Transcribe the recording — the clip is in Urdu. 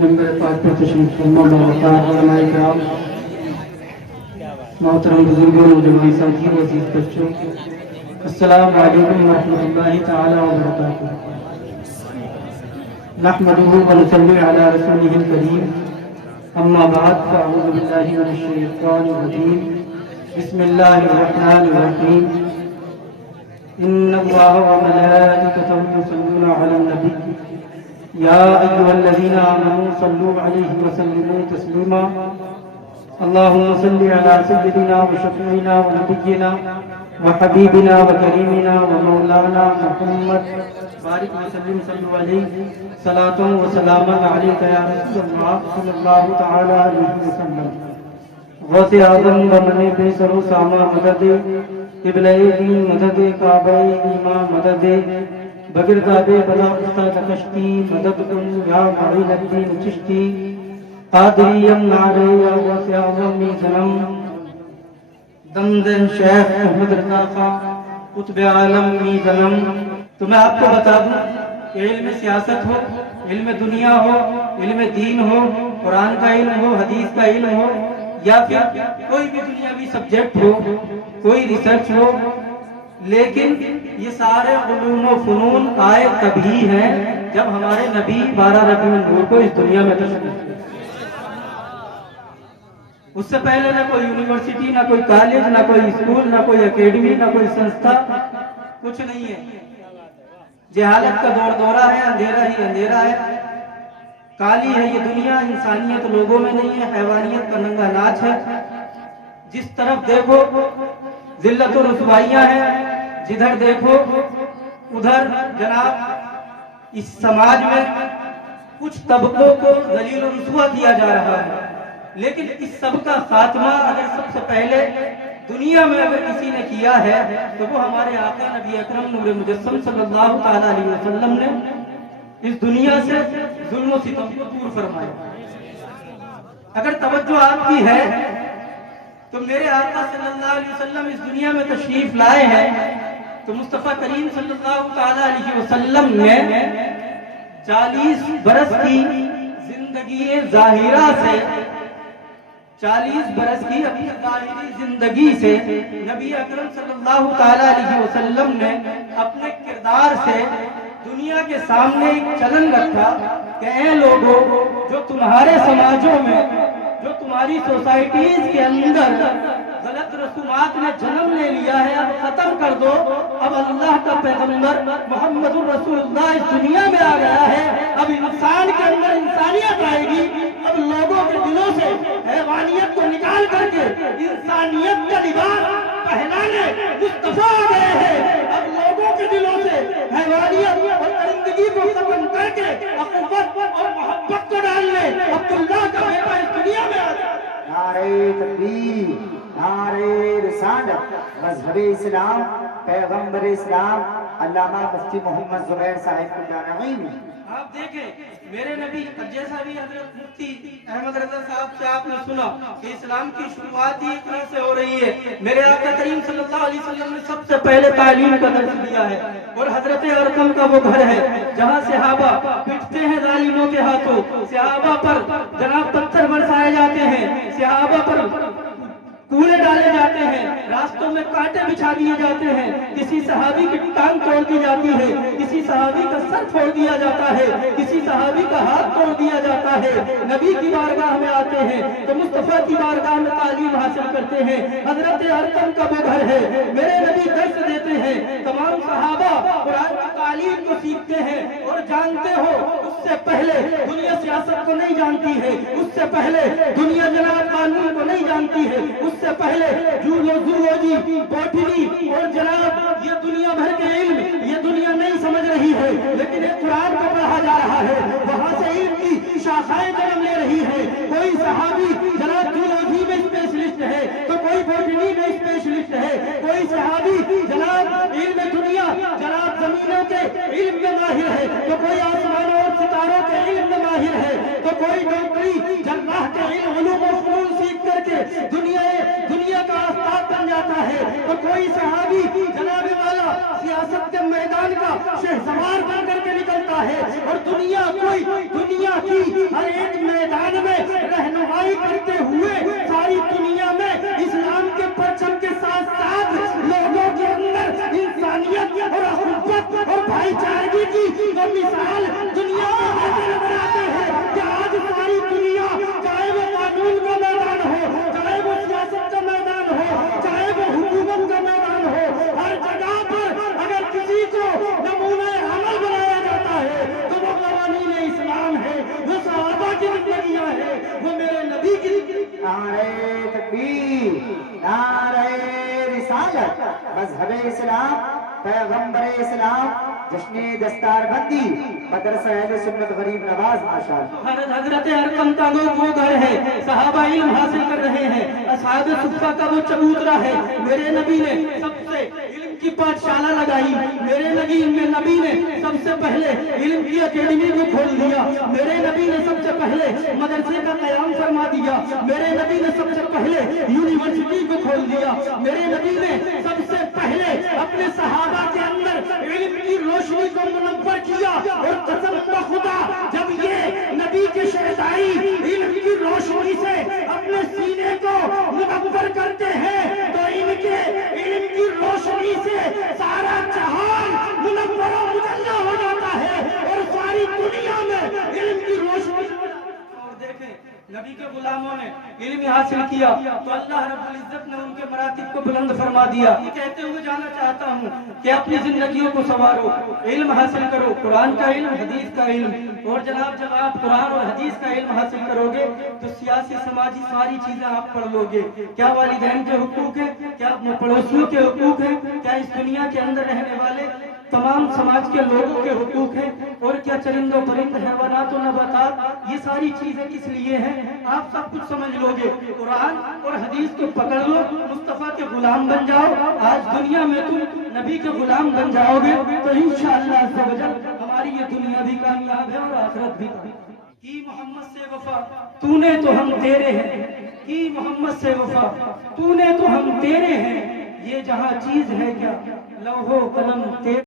نمبر 5 پر تشریف فرما باوقار علماء کرام، محترم بزرگوں، نوجوان ساتھیوں، عزیز بچوں، السلام علیکم ورحمۃ اللہ تعالی وبرکاتہ۔ نحمده ونصلی علی رسولہ الکریم، اما بعد فاعوذ باللہ من الشیطان الرجیم، بسم اللہ الرحمن الرحیم۔ ان اللہ وملائکتہ یصلون علی النبی یا ایھا الذین آمنوا صلوا علیہ وسلموا تسلیما۔ اللهم صل على سيدنا وشفيعنا ونبينا وحبيبنا وكريمنا ومولانا محمد، بارك وسلم صلوا عليه صلاة وسلاما عليك يا رسول الله صلى الله تعالى عليه وسلم۔ غوث اعظم بمن بسر ساما مدد، قبلہ دین مدد، کعبہ ایمان مدد، بغیر کعبے بلا استاد کشتی مدد کن یا معین الدین چشتی، قادریم نعرے یا غوث اعظم می ظلم، دمدن شیخ احمد رضا خان قطب عالم می ظلم۔ تو میں آپ کو بتا دوں کہ علم سیاست ہو، علم دنیا ہو، علم دین ہو، قرآن کا علم ہو، حدیث کا علم ہو، یا پھر کوئی بھی دنیاوی سبجیکٹ ہو، کوئی ریسرچ ہو، لیکن یہ سارے علوم و فنون آئے تبھی ہیں جب ہمارے نبی 12 ربیع الاول کو اس دنیا میں تشریف لائے۔ اس سے پہلے نہ کوئی یونیورسٹی، نہ کوئی کالج، نہ کوئی اسکول، نہ کوئی اکیڈمی، نہ کوئی سنستھا، کچھ نہیں ہے۔ جہالت کا دور دورہ ہے، اندھیرا ہی اندھیرا ہے، کالی ہے یہ دنیا، انسانیت لوگوں میں نہیں ہے، حیوانیت کا ننگا ناچ ہے۔ جس طرف دیکھو ذلت و رسوائیاں ہیں، جدھر دیکھو ادھر جناب اس سماج میں کچھ طبقوں کو ذلیل و رسوا کیا جا رہا ہے، لیکن اس سب کا خاتمہ اگر سب سے پہلے دنیا میں اگر کسی نے کیا ہے تو وہ ہمارے آقا نبی اکرم نور مجسم صلی اللہ تعالی علیہ وسلم نے اس دنیا سے ظلم و ستم کو دور فرمایا۔ اگر توجہ آپ کی ہے تو میرے آقا صلی اللہ علیہ وسلم اس دنیا میں تشریف لائے ہیں تو مصطفیٰ کریم صلی اللہ تعالی علیہ وسلم نے 40 برس کی زندگی ظاہرہ سے، 40 برس کی اپنی ظاہری زندگی سے نبی اکرم صلی اللہ تعالی علیہ وسلم نے اپنے کردار سے دنیا کے سامنے ایک چلن رکھا کہ اے لوگوں، جو تمہارے سماجوں میں، جو تمہاری سوسائٹیز کے اندر غلط رسومات نے جنم لے لیا ہے، اب ختم کر دو۔ اب اللہ کا پیغمبر محمد الرسول اللہ اس دنیا میں آ گیا ہے، اب انسان کے اندر انسانیت آئے گی، اب لوگوں کے دلوں سے حیوانیت کو نکال کر کے انسانیت کا لباس پہنانے مصطفیٰ آ گئے ہیں۔ اب لوگوں کے دلوں سے حیوانیت اور درندگی کو ختم کر کے اخوت اور محبت کو ڈالنے عبداللہ کا بیٹا اس دنیا میں آ گیا۔ نعرہ تکبیر، نعرہ رسالت، مذہب اسلام، پیغمبر اسلام علامہ مفتی محمد زبیر صاحب اللہ نعیمی۔ آپ دیکھیں میرے نبی، جیسا بھی حضرت مفتی احمد رضا صاحب سے آپ نے سنا کہ اسلام کی شروعات ہی اتنا سے ہو رہی ہے، میرے آقا کریم صلی اللہ علیہ وسلم نے سب سے پہلے تعلیم کا درس دیا ہے، اور حضرت ارقم کا وہ گھر ہے جہاں صحابہ پٹتے ہیں ظالموں کے ہاتھوں، صحابہ پر جناب پتھر برسائے جاتے ہیں، صحابہ پر کوڑے ڈالے جاتے ہیں، راستوں میں کانٹے بچھا دیے جاتے ہیں، کسی صحابی کی ٹانگ توڑ دی جاتی ہے، کسی صحابی کا سر پھوڑ دیا جاتا ہے، کسی صحابی کا ہاتھ توڑ دیا جاتا ہے۔ نبی کی بارگاہ میں آتے ہیں تو مصطفیٰ کی بارگاہ میں تعلیم حاصل کرتے ہیں۔ حضرت ارقم کا وہ گھر ہے، میرے نبی درس دیتے ہیں، تمام صحابہ قرآن کی تعلیم کو سیکھتے ہیں، اور جانتے ہو اس سے پہلے دنیا سیاست کو نہیں جانتی ہے، اس سے پہلے دنیا جناب قانون کو نہیں جانتی ہے، اس سے پہلے زولوجی، بوٹنی اور جناب یہ دنیا بھر کے علم یہ دنیا نہیں سمجھ رہی ہے، لیکن ایک قرآن کو پڑھا جا رہا ہے، وہاں سے علم کی شاخائیں جنم لے رہی ہے۔ کوئی صحابی جناب زولوجی میں اسپیشلسٹ ہے تو کوئی بوٹنی میں اسپیشلسٹ ہے، کوئی صحابی جناب علم دنیا جناب زمینوں کے علم میں ماہر ہے تو کوئی آسمانوں اور ستاروں کے علم میں ماہر ہے، تو کوئی ڈاکٹری جراح کے علم علوم و فنون سیکھ کر کے دنیا کا استاد بن جاتا ہے، تو کوئی صحابی جناب والا سیاست کے میدان کا شہسوار بن کر کے نکلتا ہے، اور دنیا کی ہر ایک مثال دنیا میں بناتے ہیں کہ آج ساری دنیا، چاہے وہ قانون کا میدان ہو، چاہے وہ سیاست کا میدان ہو، چاہے وہ حکومت کا میدان ہو، ہر جگہ پر اگر کسی کو نمونہ عمل بنایا جاتا ہے تو وہ قوانین اسلام ہے، وہ صحابہ کی زندگیاں ہیں، وہ میرے نبی کی نعرہ تکبیر، نعرہ رسالت، مذہب اسلام، پیغمبر اسلام، جشن دستار بندی، مدرسہ اہل سنت غریب نواز ماشاءاللہ۔ حضرت ارقم کا وہ گھر ہے، صحابہ علم حاصل کر رہے ہیں، اصحاب صفہ کا وہ چبوترا ہے، میرے نبی نے سب سے علم کی پاٹھشالہ لگائی، میرے نبی نے سب سے پہلے علم کی اکیڈمی کو کھول دیا، میرے نبی نے سب سے پہلے مدرسے کا قیام فرما دیا، میرے نبی نے سب سے پہلے یونیورسٹی کو کھول دیا، میرے نبی نے سب سے پہلے اپنے صحابہ کے اندر علم کی روشنی کو منور کیا، اور قسم خدا جب یہ نبی کے شہدائی علم کی روشنی سے اپنے سینے کو منور کرتے ہیں تو ان کے علم کی روشنی سے سارا جہان منور و مجلہ ہو جاتا ہے، اور ساری دنیا میں علم کی روشنی۔ اور دیکھیں نبی کے غلاموں نے علم حاصل کیا تو اللہ رب العزت نے ان کے مراتب کو بلند فرما دیا۔ یہ کہتے ہوئے جانا چاہتا ہوں کہ اپنی زندگیوں کو سنوارو، علم حاصل کرو، قرآن کا علم، حدیث کا علم، اور جناب جب آپ قرآن اور حدیث کا علم حاصل کرو گے تو سیاسی سماجی ساری چیزیں آپ پڑھ لو گے، کیا والدین کے حقوق ہیں، کیا پڑوسیوں کے حقوق ہیں، کیا اس دنیا کے اندر رہنے والے تمام سماج کے لوگوں کے حقوق ہیں، اور کیا چرند و پرند، حیوانات و نباتات، یہ ساری چیزیں کس لیے ہیں، آپ سب کچھ سمجھ لو گے۔ قرآن اور حدیث کو پکڑ لو، مصطفیٰ کے غلام بن جاؤ، آج دنیا میں تم نبی کے غلام بن جاؤ گے تو انشاءاللہ عز و جل ہماری یہ دنیا بھی کامیاب ہے اور آخرت بھی کامیاب۔ کی محمد سے وفا تو نے تو ہم تیرے ہیں، کی محمد سے وفا تو نے تو ہم تیرے ہیں، یہ جہاں چیز ہے کیا لوح و قلم تیرے